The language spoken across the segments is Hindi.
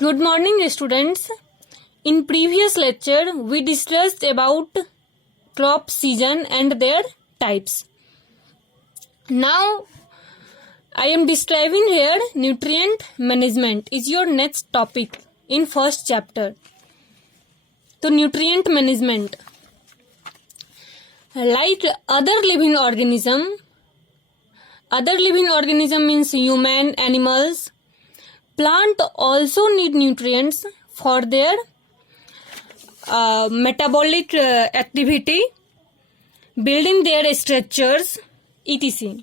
Good morning, students. In previous lecture, we discussed about crop season and their types. Now, I am describing here nutrient management is your next topic in first chapter. So, nutrient management. Like other living organism means human, animals. Plant also need nutrients for their metabolic activity, building their structures, etc.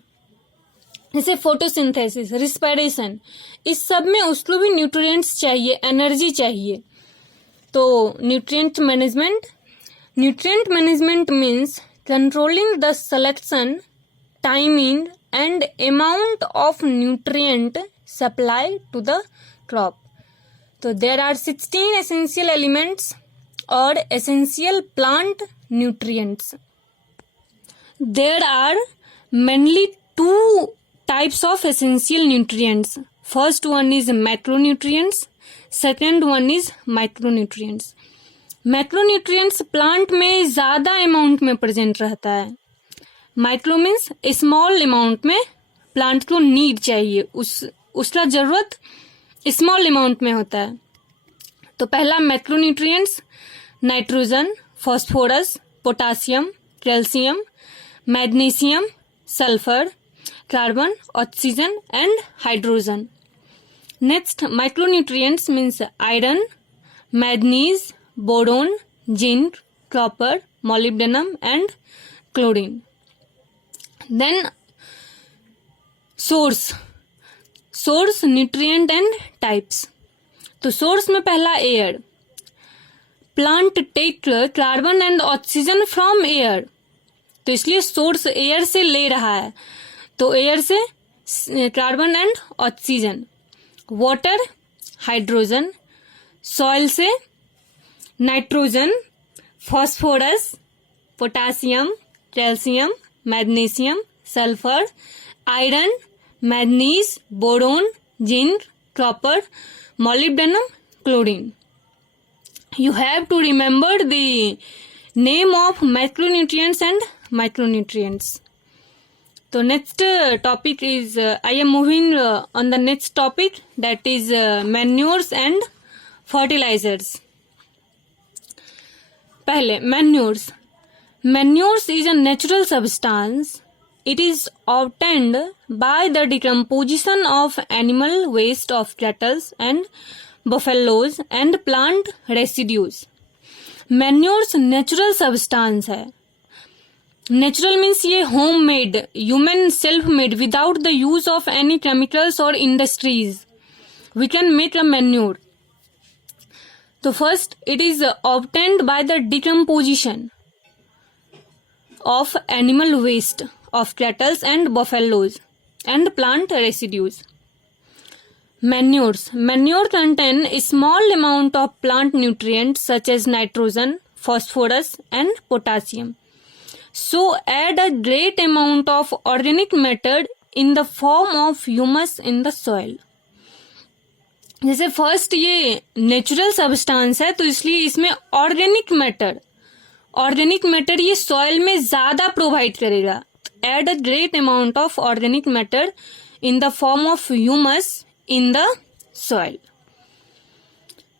जैसे फोटोसिंथेसिस, रिस्पिरेशन, इस सब में उसको भी न्यूट्रिएंट्स चाहिए, एनर्जी चाहिए. तो nutrient management means controlling the selection, timing and amount of nutrient supply to the crop. So there are 16 essential elements or essential plant nutrients. There are mainly two types of essential nutrients. First one is macronutrients, second one is micronutrients. Macronutrients plant में ज्यादा अमाउंट में प्रेजेंट रहता है. माइक्रो मीन्स स्मॉल अमाउंट में प्लांट को नीड चाहिए, उसका जरूरत स्मॉल अमाउंट में होता है. तो पहला macronutrients, nitrogen, phosphorus, potassium, calcium, magnesium, sulphur, carbon, oxygen and hydrogen. Next micronutrients means iron, manganese, boron, zinc, copper, molybdenum and chlorine. Then source nutrient and types. तो सोर्स में पहला air. Plant take carbon and oxygen from air, तो इसलिए सोर्स एयर से ले रहा है. तो एयर से carbon and oxygen. Water, hydrogen. Soil से nitrogen, phosphorus, potassium, calcium, magnesium, sulphur, iron, manganese, boron, zinc, copper, molybdenum, chlorine. You have to remember the name of macronutrients and micronutrients. So next topic is I am moving on the next topic, that is manures and fertilizers. पहले manures. Manures is a natural substance. It is obtained by the decomposition of animal waste of cattle and buffaloes and plant residues. Manures natural substance है. Natural means ये homemade, human self-made, without the use of any chemicals or industries. We can make a manure. So first, it is obtained by the decomposition of animal waste of cattle and buffaloes and plant residues. Manure contain a small amount of plant nutrients such as nitrogen, phosphorus and potassium. So add a great amount of organic matter in the form of humus in the soil. जैसे फर्स्ट ये नेचुरल सब्सटेंस है, तो इसलिए इसमें ऑर्गेनिक मैटर ये सॉइल में ज्यादा प्रोवाइड करेगा. Add a great amount of organic matter in the form of humus in the soil.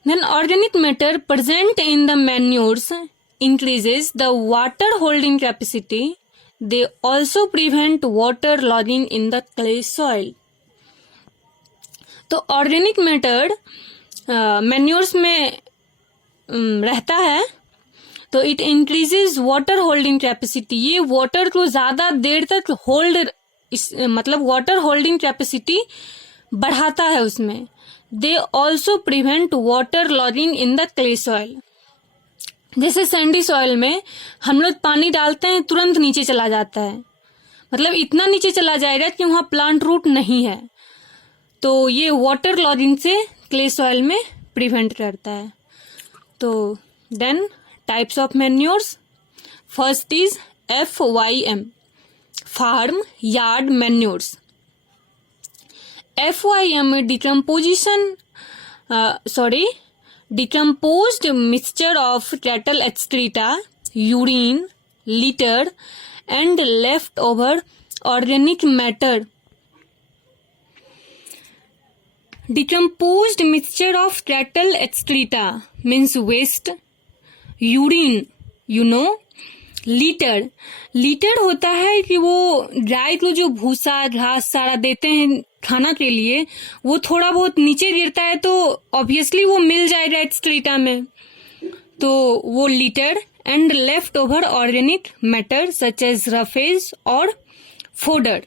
Then organic matter present in the manures increases the water holding capacity. They also prevent water logging in the clay soil. तो ऑर्गेनिक मैटर मैन्योर्स में रहता है, तो it increases water holding capacity. ये वाटर को ज्यादा देर तक होल्ड, मतलब वाटर होल्डिंग कैपेसिटी बढ़ाता है उसमें. They also prevent water logging in the clay soil. जैसे सैंडी सॉइल में हम लोग पानी डालते हैं, तुरंत नीचे चला जाता है, मतलब इतना नीचे चला जाएगा कि वहां प्लांट रूट नहीं है. तो ये वाटर लॉगिंग से क्ले सॉइल में प्रिवेंट करता है. तो then types of manures. First is FYM, farm yard manures. FYM decomposition decomposed mixture of cattle excreta, urine, litter and leftover organic matter. Decomposed mixture of cattle excreta means waste, urine, litre होता है कि वो गाय को जो भूसा घास सारा देते हैं खाना के लिए, वो थोड़ा बहुत नीचे गिरता है तो ऑब्वियसली वो मिल जाएगा एक्सक्रीटा में, तो वो litter. And left over organic matter such as roughage और fodder.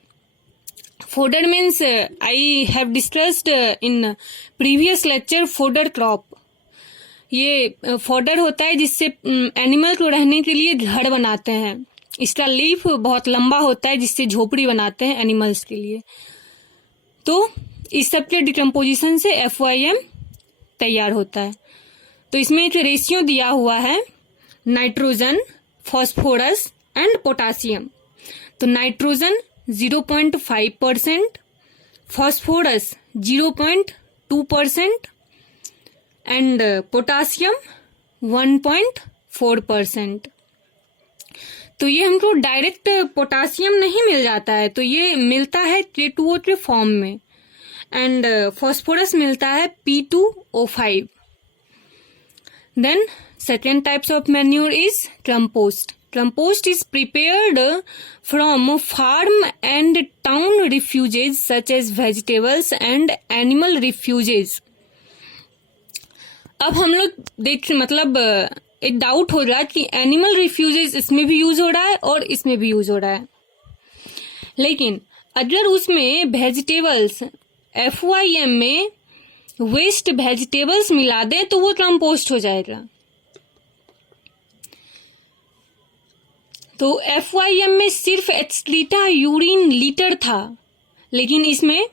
Fodder means I have discussed in previous lecture fodder crop. ये फोडर होता है जिससे एनिमल को रहने के लिए घर बनाते हैं. इसका लीफ बहुत लंबा होता है जिससे झोपड़ी बनाते हैं एनिमल्स के लिए. तो इस सब के डिकम्पोजिशन से FYM तैयार होता है. तो इसमें एक रेशियो दिया हुआ है नाइट्रोजन, फॉस्फोरस एंड पोटासियम. तो नाइट्रोजन 0.5%, फॉस्फोरस 0.2% एंड पोटासियम 1.4%. तो ये हमको डायरेक्ट पोटासियम नहीं मिल जाता है, तो ये मिलता है K2O के फॉर्म में. एंड फॉस्फोरस मिलता है P2O5. Then second types of manure is compost. Compost is prepared from farm and town refuges such as vegetables and animal refuges. अब हम लोग एक डाउट हो रहा है कि एनिमल रिफ्यूजेज इसमें भी यूज हो रहा है और इसमें भी यूज हो रहा है, लेकिन अगर उसमें वेजिटेबल्स FYM में वेस्ट वेजिटेबल्स मिला दें तो वो कंपोस्ट हो जाएगा. तो FYM में सिर्फ एक्सक्रीटा, यूरिन, लीटर था, लेकिन इसमें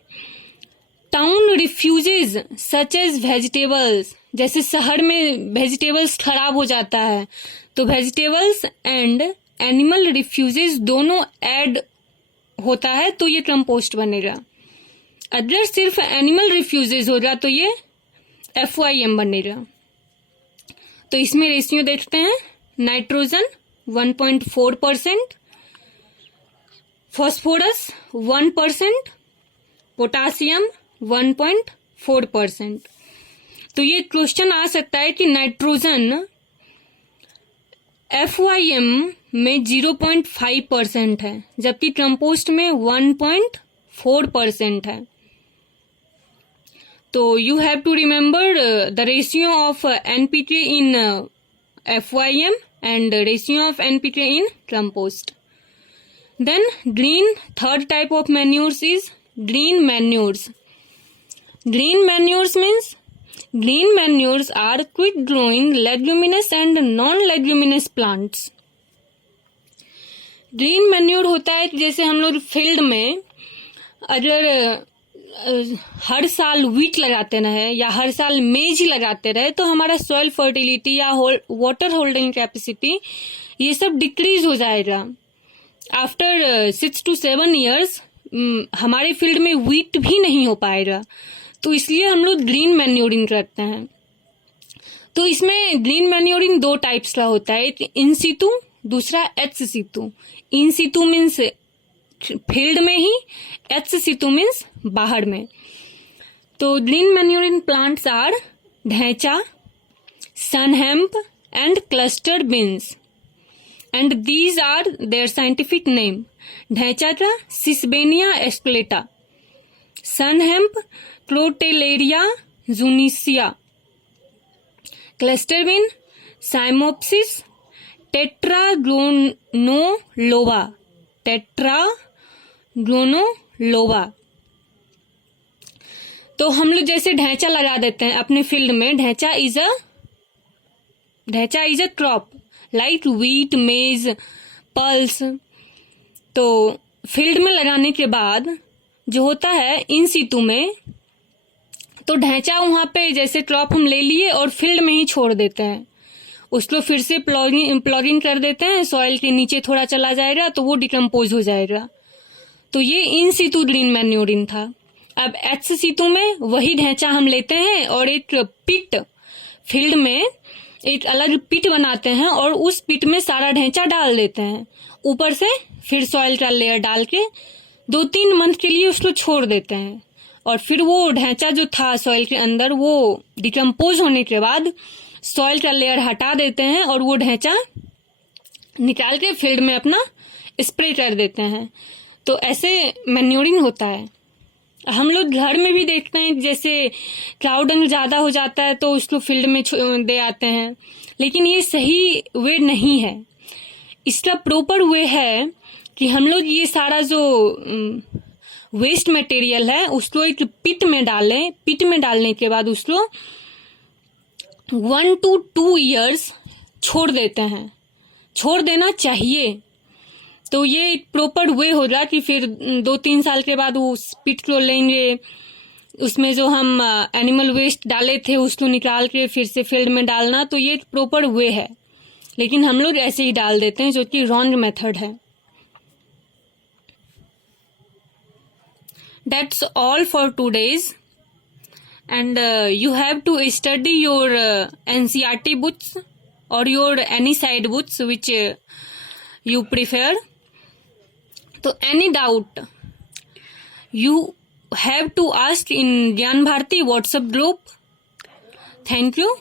town refuses such as vegetables, जैसे शहर में वेजिटेबल्स खराब हो जाता है तो वेजिटेबल्स एंड एनिमल रिफ्यूजेज दोनों ऐड होता है तो ये कंपोस्ट बनेगा. अगर सिर्फ एनिमल रिफ्यूजेज होगा तो ये FYM बनेगा. तो इसमें रेशियो देखते हैं. Nitrogen 1.4%, phosphorus 1%, potassium 1.4%. तो ये क्वेश्चन आ सकता है कि नाइट्रोजन FYM में 0.5% है जबकि कंपोस्ट में 1.4% है. तो you have to remember the ratio of NPK in FYM and ratio of NPK in compost. Then third type of manures is green manures. Green manures means green manures are quick growing leguminous and non-leguminous plants. Green manure होता है कि जैसे हम लोग फील्ड में अगर हर साल वीट लगाते रहे या हर साल मेज ही लगाते रहे तो हमारा सॉइल फर्टिलिटी या वाटर होल्डिंग कैपेसिटी ये सब डिक्रीज हो जाएगा. आफ्टर 6 to 7 years हमारे फील्ड में वीट भी नहीं हो पाएगा. तो इसलिए हम लोग ग्रीन मैन्योरिंग करते हैं. तो इसमें ग्रीन मैन्योरिंग 2 टाइप्स का होता है, एक इन सीटू, दूसरा ex situ. In situ means field में ही, एक्स सीटू मीन्स बाहर में. तो green manuring plants are dhaincha, sunhemp and cluster beans and these are their scientific name. Dhaincha का sesbania aculeata, sunhemp crotalaria juncea, cluster bean cyamopsis tetragonoloba. तो हम लोग जैसे ढैंचा लगा देते हैं अपने फील्ड में. Dhaincha is a crop like wheat, maize, pulse. तो फील्ड में लगाने के बाद जो होता है इन सीटू में, तो ढैंचा वहां पे जैसे क्रॉप हम ले लिए और फील्ड में ही छोड़ देते हैं. उसको फिर से प्लॉगिंग कर देते हैं, सॉइल के नीचे थोड़ा चला जाएगा तो वो डिकम्पोज हो जाएगा. तो ये इन सीटू ग्रीन मैन्योरिंग था. अब HC2 में वही ढैंचा हम लेते हैं और एक पिट फील्ड में एक अलग पिट बनाते हैं और उस पिट में सारा ढैंचा डाल देते हैं, ऊपर से फिर सॉइल का लेयर डाल के 2-3 मंथ के लिए उसको छोड़ देते हैं। और फिर वो ढैंचा जो था सॉइल के अंदर वो डिकम्पोज होने के बाद सॉइल का लेयर हटा देते हैं और वो ढैंचा निकाल के फील्ड में अपना स्प्रे कर देते हैं। तो ऐसे मैन्योरिंग होता है। हम लोग घर में भी देखते हैं, जैसे काऊ डंग ज़्यादा हो जाता है तो उसको फील्ड में दे आते हैं, लेकिन ये सही वे नहीं है। इसका प्रॉपर वे है कि हम लोग ये सारा जो वेस्ट मटेरियल है उसको एक पिट में डालें। पिट में डालने के बाद उसको 1 to 2 years छोड़ देते हैं, छोड़ देना चाहिए। तो ये एक प्रॉपर वे होगा कि फिर 2-3 साल के बाद उस पिट को लेंगे, उसमें जो हम एनिमल वेस्ट डाले थे उसको निकाल के फिर से फील्ड में डालना, तो ये एक प्रॉपर वे है। लेकिन हम लोग ऐसे ही डाल देते हैं, जो कि रॉन्ग मेथड है। That's all for today's, and you have to study your NCERT books or your any side books which you prefer. So any doubt you have to ask in Gyan Bharati WhatsApp group. Thank you.